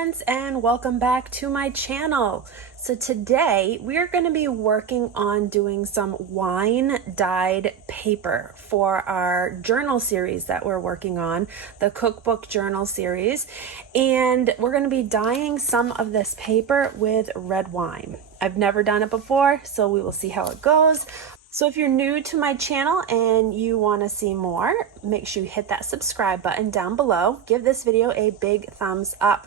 friends, and welcome back to my channel. So today we're going to be working on doing some wine dyed paper for our journal series that we're working on, the cookbook journal series, and we're going to be dyeing some of this paper with red wine. I've never done it before, so we will see how it goes. So if you're new to my channel and you want to see more, make sure you hit that subscribe button down below. Give this video a big thumbs up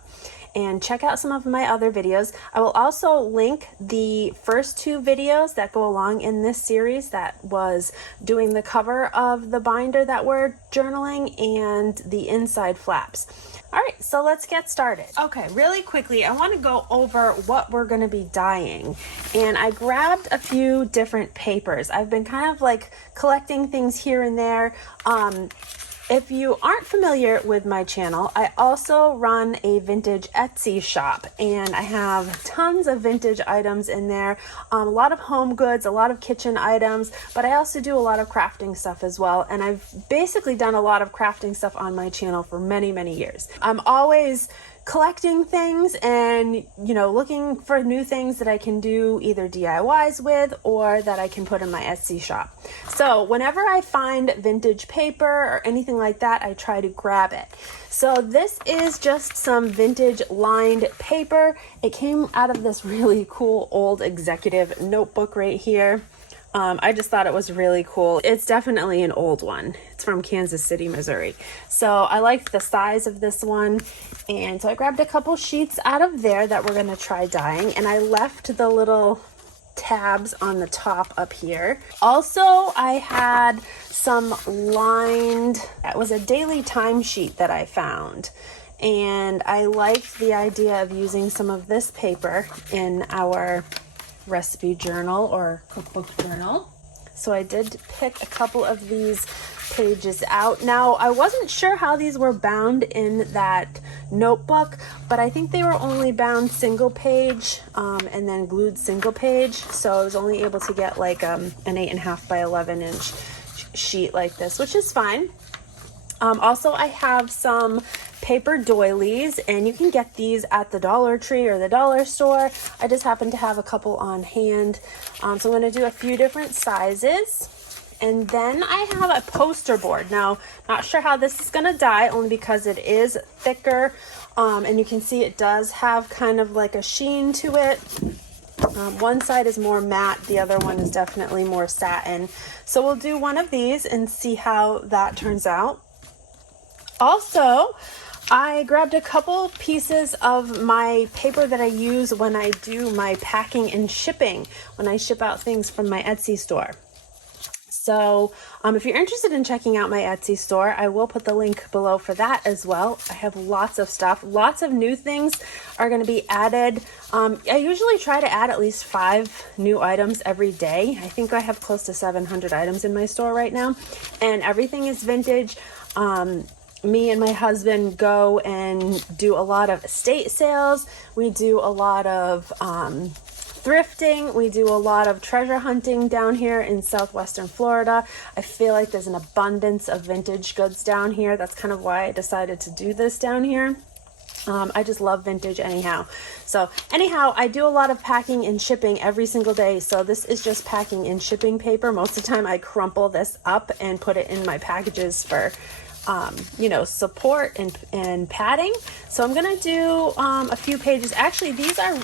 and check out some of my other videos. I will also link the first two videos that go along in this series, that was doing the cover of the binder that we're journaling and the inside flaps. All right, so let's get started. Okay, really quickly, I want to go over what we're going to be dyeing. And I grabbed a few different papers. I've been kind of like collecting things here and there. If you aren't familiar with my channel, I also run a vintage Etsy shop, and I have tons of vintage items in there, a lot of home goods, a lot of kitchen items, but I also do a lot of crafting stuff as well, and I've basically done a lot of crafting stuff on my channel for many years. I'm always collecting things and, you know, looking for new things that I can do either DIYs with or that I can put in my Etsy shop. So whenever I find vintage paper or anything like that, I try to grab it. So this is just some vintage lined paper. It came out of this really cool old executive notebook right here. I just thought it was really cool. It's definitely an old one. It's from Kansas City, Missouri. So I liked the size of this one. And so I grabbed a couple sheets out of there that we're going to try dyeing. And I left the little tabs on the top up here. Also, I had some lined, it was a daily timesheet that I found. And I liked the idea of using some of this paper in our recipe journal or cookbook journal. So I did pick a couple of these pages out. Now, I wasn't sure how these were bound in that notebook, but I think they were only bound single page and then glued single page. So I was only able to get like an 8.5 by 11 inch sheet like this, which is fine. Also, I have some paper doilies, and you can get these at the Dollar Tree or the dollar store. I just happen to have a couple on hand. So I'm going to do a few different sizes. And then I have a poster board. Now, not sure how this is going to dye, only because it is thicker. And you can see it does have kind of like a sheen to it. One side is more matte, the other one is definitely more satin. So we'll do one of these and see how that turns out. Also, I grabbed a couple pieces of my paper that I use when I do my packing and shipping, when I ship out things from my Etsy store. So if you're interested in checking out my Etsy store, I will put the link below for that as well. I have lots of stuff. Lots of new things are going to be added. I usually try to add at least 5 new items every day. I think I have close to 700 items in my store right now, and everything is vintage. Me and my husband go and do a lot of estate sales. We do a lot of thrifting. We do a lot of treasure hunting down here in southwestern Florida. I feel like there's an abundance of vintage goods down here. That's kind of why I decided to do this down here. I just love vintage anyhow. So anyhow, I do a lot of packing and shipping every single day. So this is just packing and shipping paper. Most of the time I crumple this up and put it in my packages for you know, support and padding. So I'm gonna do a few pages. Actually, these are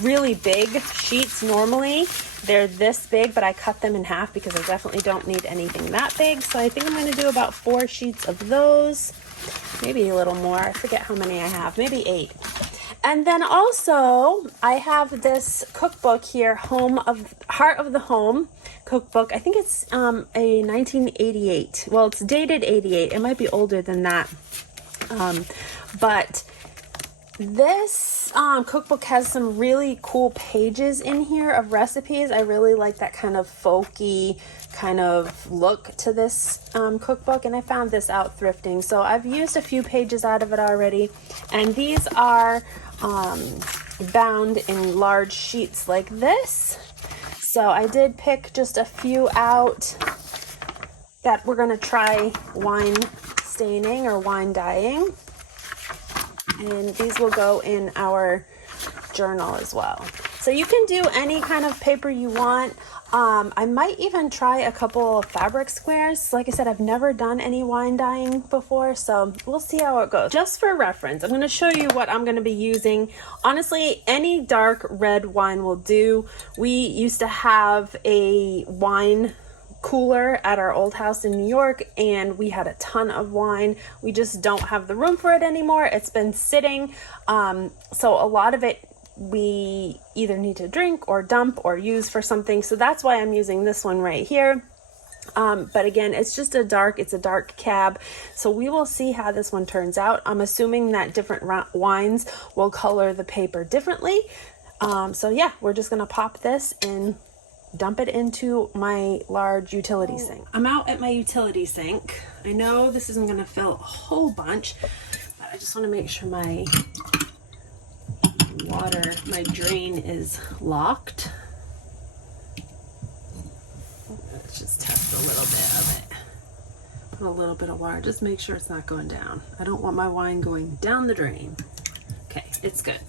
really big sheets. Normally they're this big, but I cut them in half because I definitely don't need anything that big. So I think I'm gonna do about 4 sheets of those, maybe a little more. I forget how many I have, maybe 8. And then also I have this cookbook here, Heart of the Home cookbook. I think it's a 1988. Well, it's dated 88. It might be older than that. But this cookbook has some really cool pages in here of recipes. I really like that kind of folky kind of look to this cookbook, and I found this out thrifting. So I've used a few pages out of it already, and these are bound in large sheets like this. So I did pick just a few out that we're going to try wine staining or wine dyeing. And these will go in our journal as well. So you can do any kind of paper you want. I might even try a couple of fabric squares. Like I said, I've never done any wine dyeing before, so we'll see how it goes. Just for reference, I'm going to show you what I'm going to be using. Honestly, any dark red wine will do. We used to have a wine cooler at our old house in New York, and we had a ton of wine. We just don't have the room for it anymore. It's been sitting, so a lot of it we either need to drink or dump or use for something. So that's why I'm using this one right here. But again, it's just a dark cab. So we will see how this one turns out. I'm assuming that different wines will color the paper differently. So yeah, we're just gonna pop this and dump it into my large utility sink. I'm out at my utility sink. I know this isn't gonna fill a whole bunch, but I just wanna make sure my drain is locked. Let's just test a little bit of it. Put a little bit of water, just make sure it's not going down. I don't want my wine going down the drain. Okay, it's good.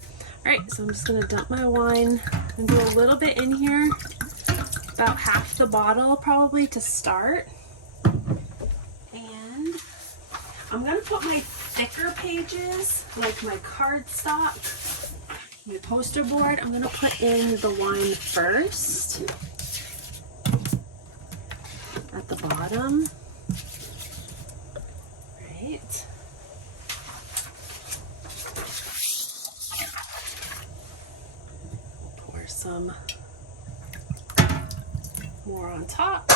All right, so I'm just gonna dump my wine and do a little bit in here, about half the bottle probably to start. And I'm gonna put my thicker pages, like my cardstock, my poster board, I'm gonna put in the wine first at the bottom. Right. Pour some more on top.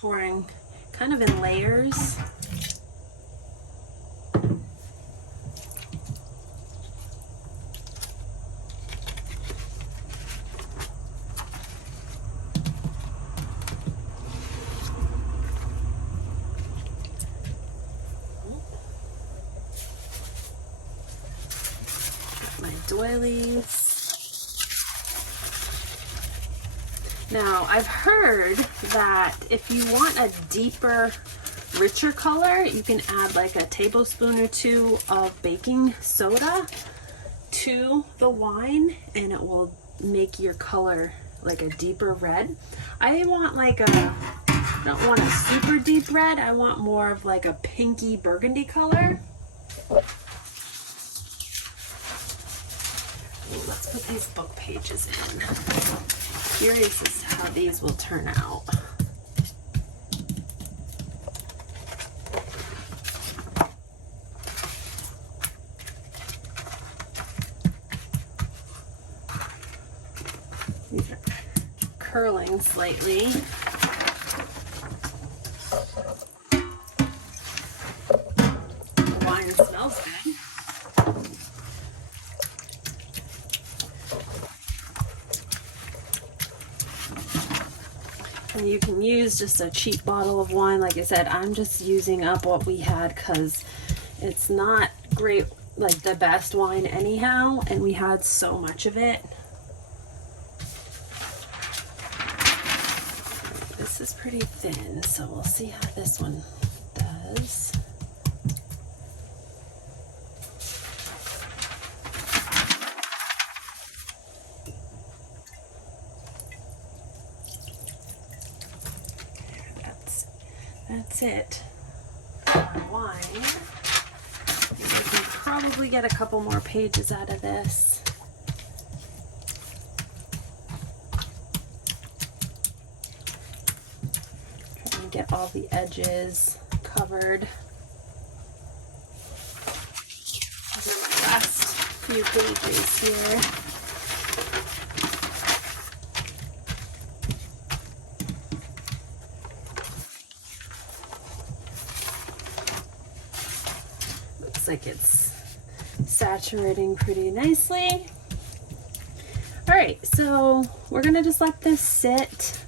Pouring kind of in layers. Got my doilies. Now, I've heard that if you want a deeper, richer color, you can add like a tablespoon or two of baking soda to the wine, and it will make your color like a deeper red. I want like I don't want a super deep red. I want more of like a pinky burgundy color. Let's put these book pages in. Curious as to how these will turn out. These are curling slightly. The wine smells good. And you can use just a cheap bottle of wine. Like I said, I'm just using up what we had because it's not great, like the best wine anyhow, and we had so much of it. This is pretty thin, so we'll see how this one does. That's it. Wine. We can probably get a couple more pages out of this. Trying to get all the edges covered. These are my last few pages here. Like it's saturating pretty nicely. All right, so we're gonna just let this sit.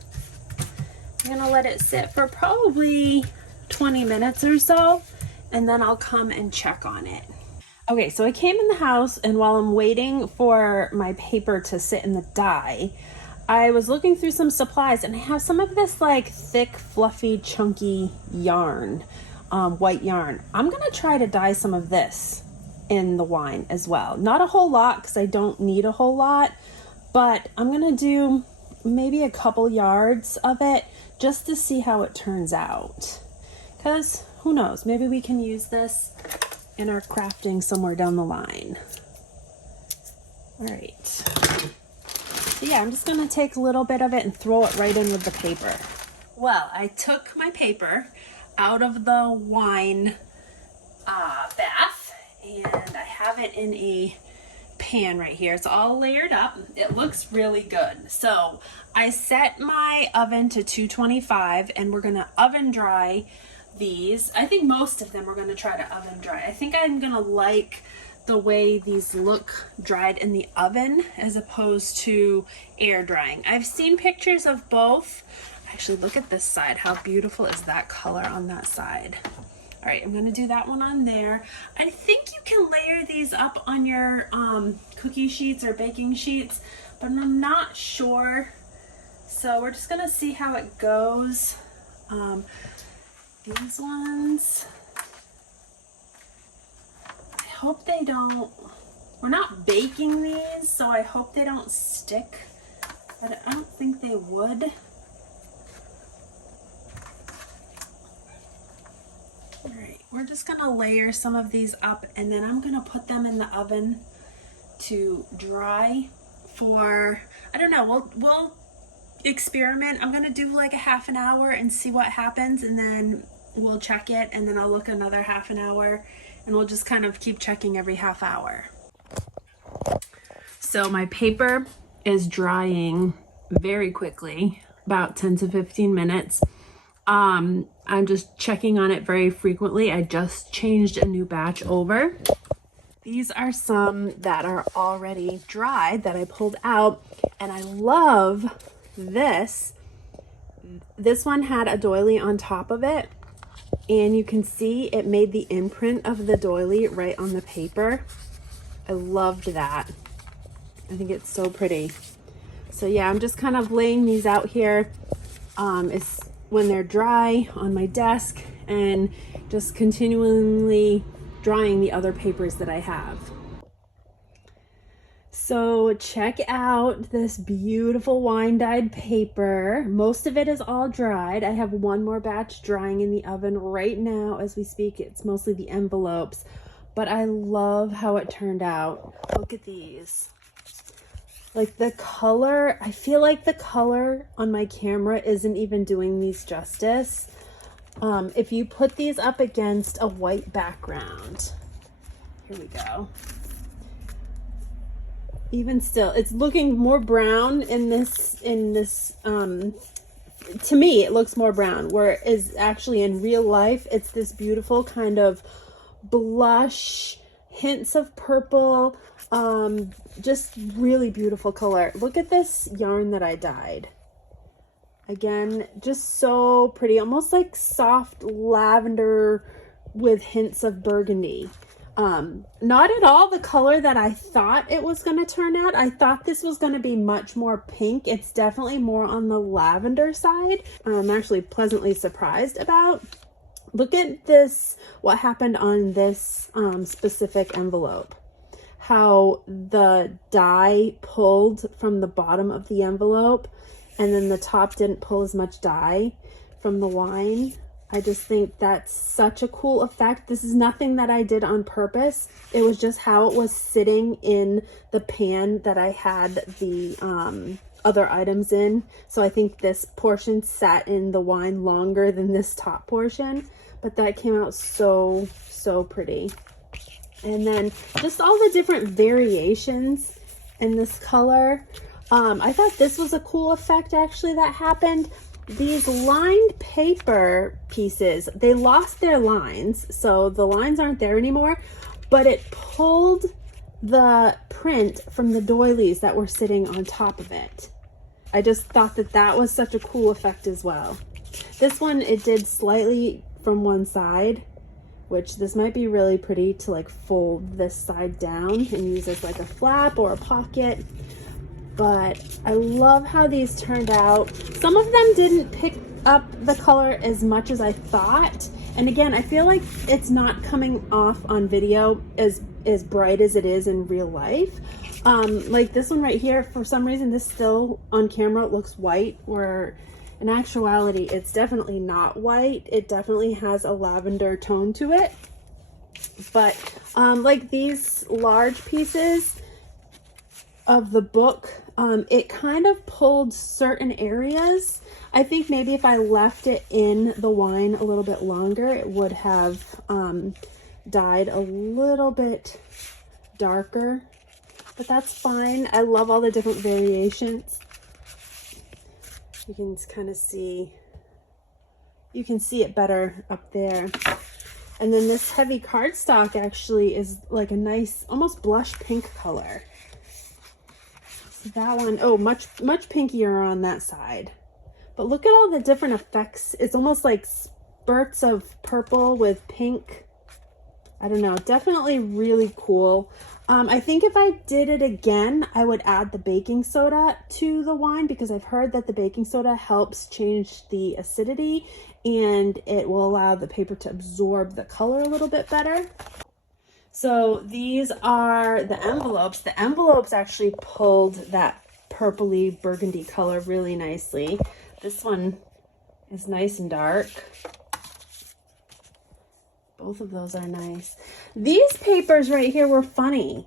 I'm gonna let it sit for probably 20 minutes or so, and then I'll come and check on it. Okay, so I came in the house, and while I'm waiting for my paper to sit in the dye, I was looking through some supplies, and I have some of this like thick, fluffy, chunky yarn, white yarn. I'm gonna try to dye some of this in the wine as well. Not a whole lot, because I don't need a whole lot, but I'm gonna do maybe a couple yards of it just to see how it turns out. Because who knows, maybe we can use this in our crafting somewhere down the line. All right. So yeah, I'm just gonna take a little bit of it and throw it right in with the paper. Well, I took my paper out of the wine bath, and I have it in a pan right here. It's all layered up. It looks really good. So I set my oven to 225, and we're gonna oven dry these. I think most of them we're going to try to oven dry. I think I'm going to like the way these look dried in the oven as opposed to air drying. I've seen pictures of both. Actually, look at this side. How beautiful is that color on that side? All right, I'm going to do that one on there. I think you can layer these up on your cookie sheets or baking sheets, but I'm not sure. So we're just going to see how it goes. These ones, I hope they don't, we're not baking these, so I hope they don't stick, but I don't think they would. All right, we're just gonna layer some of these up, and then I'm gonna put them in the oven to dry for, I don't know, we'll experiment. I'm gonna do like a half an hour and see what happens, and then we'll check it, and then I'll look another half an hour, and we'll just kind of keep checking every half hour. So my paper is drying very quickly, about 10 to 15 minutes. I'm just checking on it very frequently. I just changed a new batch over. These are some that are already dried that I pulled out, and I love this. This one had a doily on top of it, and you can see it made the imprint of the doily right on the paper. I loved that. I think it's so pretty. So yeah, I'm just kind of laying these out here it's when they're dry on my desk, and just continually drying the other papers that I have. So check out this beautiful wine dyed paper. Most of it is all dried. I have one more batch drying in the oven right now as we speak. It's mostly the envelopes, but I love how it turned out. Look at these. Like the color, I feel like the color on my camera isn't even doing these justice. If you put these up against a white background, here we go. Even still, it's looking more brown in this, to me, it looks more brown, whereas actually in real life, it's this beautiful kind of blush, hints of purple, just really beautiful color. Look at this yarn that I dyed. Again, just so pretty, almost like soft lavender with hints of burgundy. Not at all the color that I thought it was going to turn out. I thought this was going to be much more pink. It's definitely more on the lavender side. I'm actually pleasantly surprised about. Look at this, what happened on this specific envelope. How the dye pulled from the bottom of the envelope, and then the top didn't pull as much dye from the wine. I just think that's such a cool effect. This is nothing that I did on purpose. It was just how it was sitting in the pan that I had the other items in. So I think this portion sat in the wine longer than this top portion, but that came out so, so pretty. And then just all the different variations in this color. I thought this was a cool effect actually that happened. These lined paper pieces, they lost their lines, so the lines aren't there anymore, but it pulled the print from the doilies that were sitting on top of it. I just thought that that was such a cool effect as well. This one, it did slightly from one side, which this might be really pretty to like fold this side down and use as like a flap or a pocket. But I love how these turned out. Some of them didn't pick up the color as much as I thought. And again, I feel like it's not coming off on video as bright as it is in real life. Like this one right here, for some reason, this still on camera looks white, where in actuality, it's definitely not white. It definitely has a lavender tone to it. But like these large pieces of the book, it kind of pulled certain areas. I think maybe if I left it in the wine a little bit longer, it would have dyed a little bit darker, but that's fine. I love all the different variations. You can kind of see, you can see it better up there. And then this heavy cardstock actually is like a nice, almost blush pink color. So that one, oh, much pinkier on that side. But look at all the different effects. It's almost like spurts of purple with pink. I don't know, definitely really cool. I think if I did it again, I would add the baking soda to the wine, because I've heard that the baking soda helps change the acidity and it will allow the paper to absorb the color a little bit better. So these are the envelopes. The envelopes actually pulled that purpley burgundy color really nicely. This one is nice and dark. Both of those are nice. These papers right here were funny.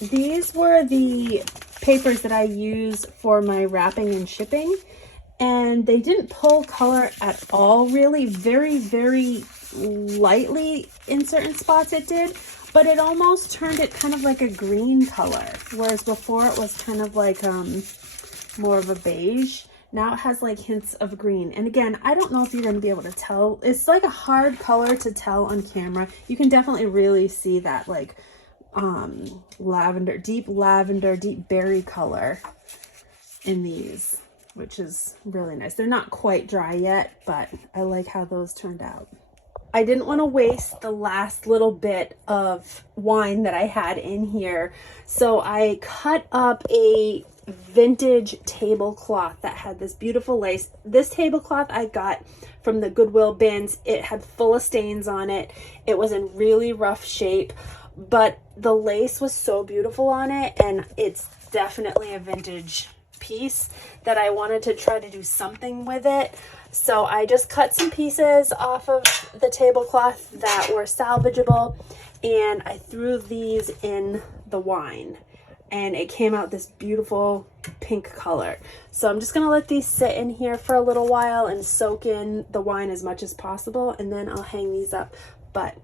These were the papers that I use for my wrapping and shipping, and they didn't pull color at all, really. Very, very lightly in certain spots it did, but it almost turned it kind of like a green color, whereas before it was kind of like more of a beige. Now it has like hints of green. And again, I don't know if you're going to be able to tell. It's like a hard color to tell on camera. You can definitely really see that like lavender, deep berry color in these, which is really nice. They're not quite dry yet, but I like how those turned out. I didn't want to waste the last little bit of wine that I had in here, so I cut up a vintage tablecloth that had this beautiful lace. This tablecloth I got from the Goodwill bins. It had full of stains on it. It was in really rough shape, but the lace was so beautiful on it, and it's definitely a vintage piece that I wanted to try to do something with it. So I just cut some pieces off of the tablecloth that were salvageable, and I threw these in the wine, and it came out this beautiful pink color. So I'm just gonna let these sit in here for a little while and soak in the wine as much as possible, and then I'll hang these up. But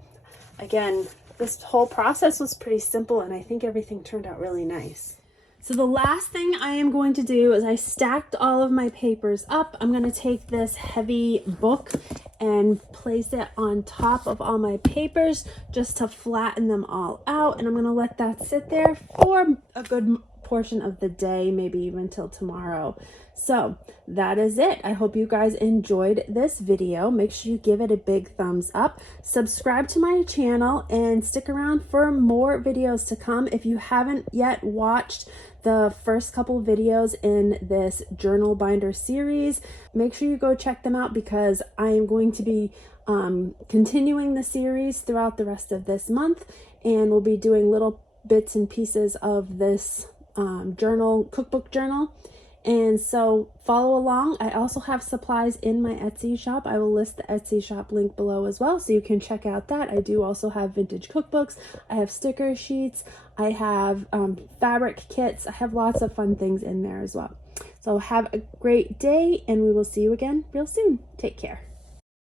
again, this whole process was pretty simple, and I think everything turned out really nice. So the last thing I am going to do is I stacked all of my papers up. I'm going to take this heavy book and place it on top of all my papers just to flatten them all out. And I'm going to let that sit there for a good portion of the day, maybe even till tomorrow. So that is it. I hope you guys enjoyed this video. Make sure you give it a big thumbs up. Subscribe to my channel and stick around for more videos to come. If you haven't yet watched the first couple videos in this journal binder series, make sure you go check them out, because I am going to be continuing the series throughout the rest of this month, and we'll be doing little bits and pieces of this cookbook journal. And so follow along. I also have supplies in my Etsy shop. I will list the Etsy shop link below as well, so you can check out that. I do also have vintage cookbooks. I have sticker sheets. I have fabric kits. I have lots of fun things in there as well. So have a great day, and we will see you again real soon. Take care.